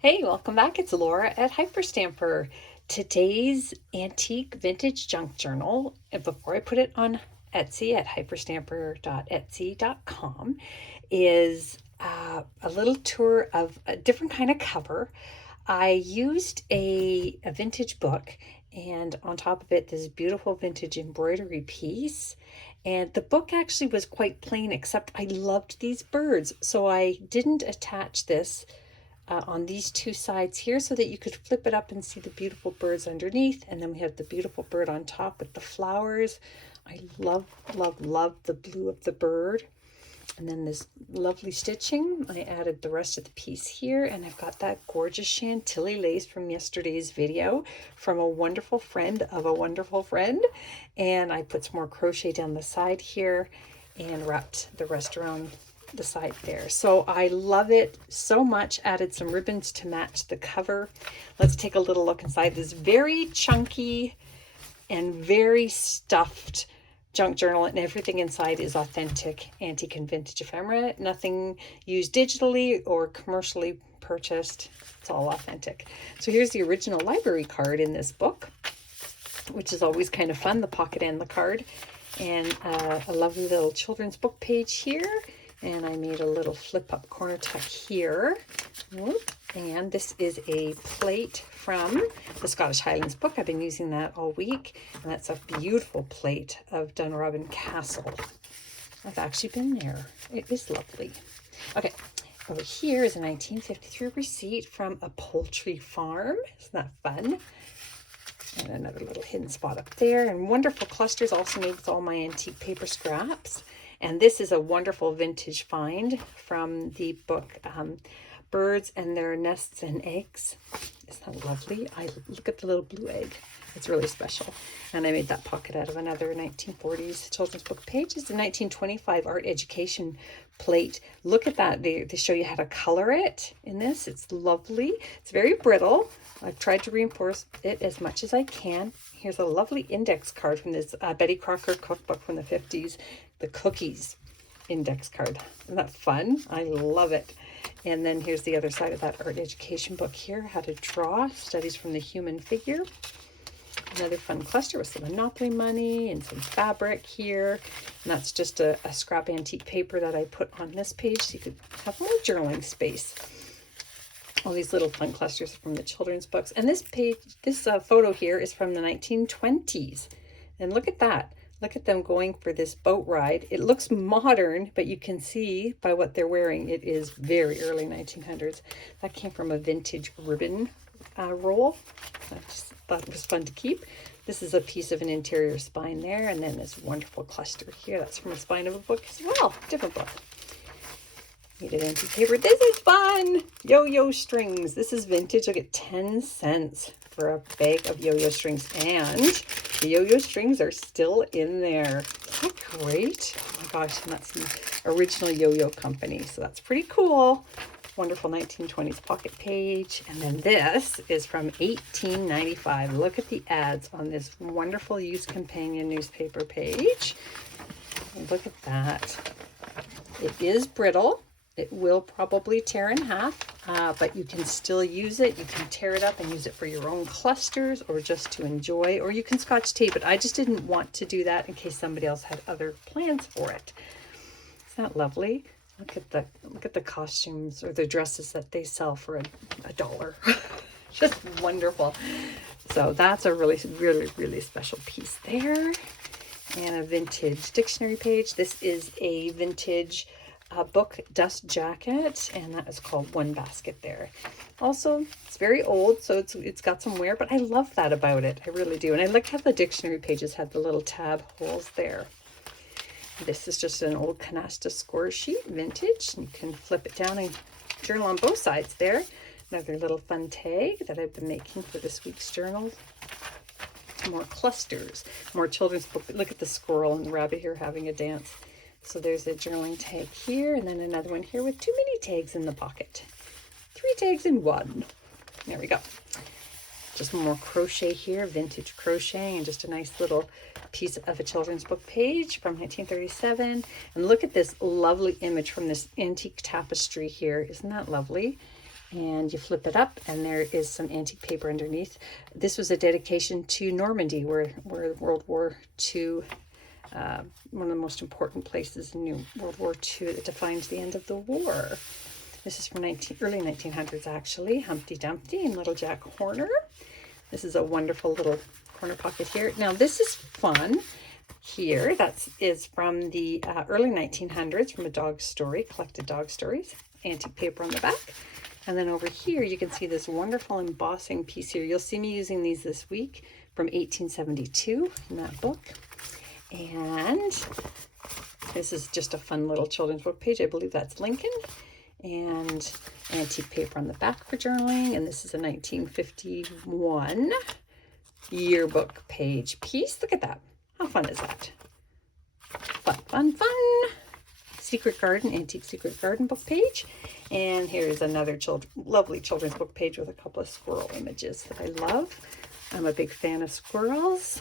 Hey, welcome back. It's Laura at Hyperstamper. Today's antique vintage junk journal, and before I put it on Etsy at hyperstamper.etsy.com, is a little tour of a different kind of cover. I used a vintage book, and on top of it, this beautiful vintage embroidery piece. And the book actually was quite plain, except I loved these birds. So I didn't attach this on these two sides here so that you could flip it up and see the beautiful birds underneath. And then we have the beautiful bird on top with the flowers. I love, love, love the blue of the bird. And then this lovely stitching. I added the rest of the piece here, and I've got that gorgeous Chantilly lace from yesterday's video from a wonderful friend of a wonderful friend. And I put some more crochet down the side here and wrapped the rest around the side there. So I love it so much. Added some ribbons to match the cover. Let's take a little look inside this very chunky and very stuffed junk journal, and everything inside is authentic antique and vintage ephemera. Nothing used digitally or commercially purchased. It's all authentic. So here's the original library card in this book, which is always kind of fun, the pocket and the card, and a lovely little children's book page here. And I made a little flip up corner tuck here. Whoop. And this is a plate from the Scottish Highlands book. I've been using that all week. And that's a beautiful plate of Dunrobin Castle. I've actually been there. It is lovely. Okay, over here is a 1953 receipt from a poultry farm. Isn't that fun? And another little hidden spot up there. And wonderful clusters also made with all my antique paper scraps. And this is a wonderful vintage find from the book Birds and Their Nests and Eggs. Isn't that lovely? I look at the little blue egg. It's really special. And I made that pocket out of another 1940s children's book page. It's a 1925 art education plate. Look at that. They show you how to color it in this. It's lovely. It's very brittle. I've tried to reinforce it as much as I can. Here's a lovely index card from this Betty Crocker cookbook from the 50s. The cookies index card. Isn't that fun? I love it. And then here's the other side of that art education book here, How to Draw, Studies from the Human Figure. Another fun cluster with some Monopoly money and some fabric here. And that's just a scrap antique paper that I put on this page so you could have more journaling space. All these little fun clusters from the children's books. And this page, this photo here is from the 1920s. And look at that. Look at them going for this boat ride. It looks modern, but you can see by what they're wearing, it is very early 1900s. That came from a vintage ribbon roll. I just thought it was fun to keep. This is a piece of an interior spine there, and then this wonderful cluster here. That's from a spine of a book as well. Different book. Needed antique paper. This is fun! Yo-yo strings. This is vintage. Look at 10 cents for a bag of yo-yo strings. And the yo-yo strings are still in there. Isn't that great? Oh my gosh, and that's the original yo-yo company. So that's pretty cool. Wonderful 1920s pocket page. And then this is from 1895. Look at the ads on this wonderful used companion newspaper page. And look at that. It is brittle. It will probably tear in half, but you can still use it. You can tear it up and use it for your own clusters or just to enjoy, or you can scotch tape it. I just didn't want to do that in case somebody else had other plans for it. Isn't that lovely? Look at the costumes or the dresses that they sell for a dollar. Just wonderful. So that's a really, really, really special piece there. And a vintage dictionary page. This is a vintage book dust jacket, and that is called One Basket there. Also, it's very old, so it's got some wear, but I love that about it. I really do. And I like how the dictionary pages have the little tab holes there. This is just an old canasta score sheet, vintage. You can flip it down and journal on both sides there. Another little fun tag that I've been making for this week's journal. More clusters, more children's book. Look at the squirrel and the rabbit here having a dance. So there's a journaling tag here, and then another one here with 2 mini tags in the pocket. 3 tags in one. There we go. Just more crochet here, vintage crochet, and just a nice little piece of a children's book page from 1937. And look at this lovely image from this antique tapestry here. Isn't that lovely? and you flip it up and there is some antique paper underneath. This was a dedication to Normandy, where World War II, one of the most important places in World War II that defined the end of the war. This is from early 1900s actually. Humpty Dumpty and Little Jack Horner. This is a wonderful little corner pocket here. Now this is fun. Here, that is from the early 1900s, from a dog story, collected dog stories, antique paper on the back. And then over here, you can see this wonderful embossing piece here. You'll see me using these this week from 1872 in that book. And this is just a fun little children's book page. I believe that's Lincoln. And antique paper on the back for journaling. And this is a 1951 yearbook page piece. Look at that. How fun is that? Fun, fun, fun. Secret Garden, Antique Secret Garden book page. And here's another lovely children's book page with a couple of squirrel images that I love. I'm a big fan of squirrels.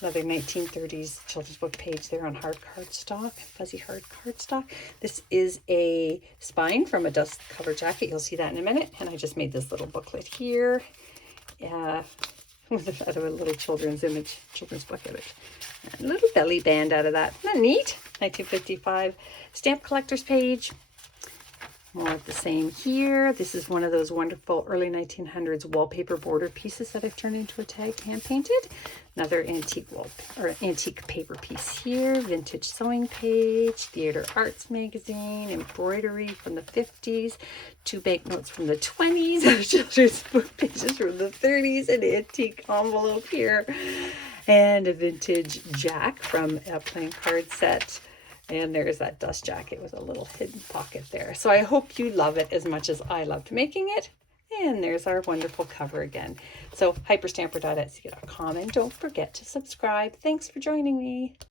Another 1930s children's book page there on hard cardstock, fuzzy hard cardstock. This is a spine from a dust cover jacket. You'll see that in a minute. And I just made this little booklet here. With a little children's book image. A little belly band out of that. Isn't that neat? 1955 stamp collector's page. More of the same here. This is one of those wonderful early 1900s wallpaper border pieces that I've turned into a tag hand painted. Another antique antique paper piece here. Vintage sewing page. Theater Arts magazine. Embroidery from the 50s. 2 banknotes from the 20s. Children's book pages from the 30s. An antique envelope here. And a vintage jack from a playing card set. And there's that dust jacket with a little hidden pocket there. So I hope you love it as much as I loved making it. And there's our wonderful cover again. So hyperstamper.etsy.com, and don't forget to subscribe. Thanks for joining me.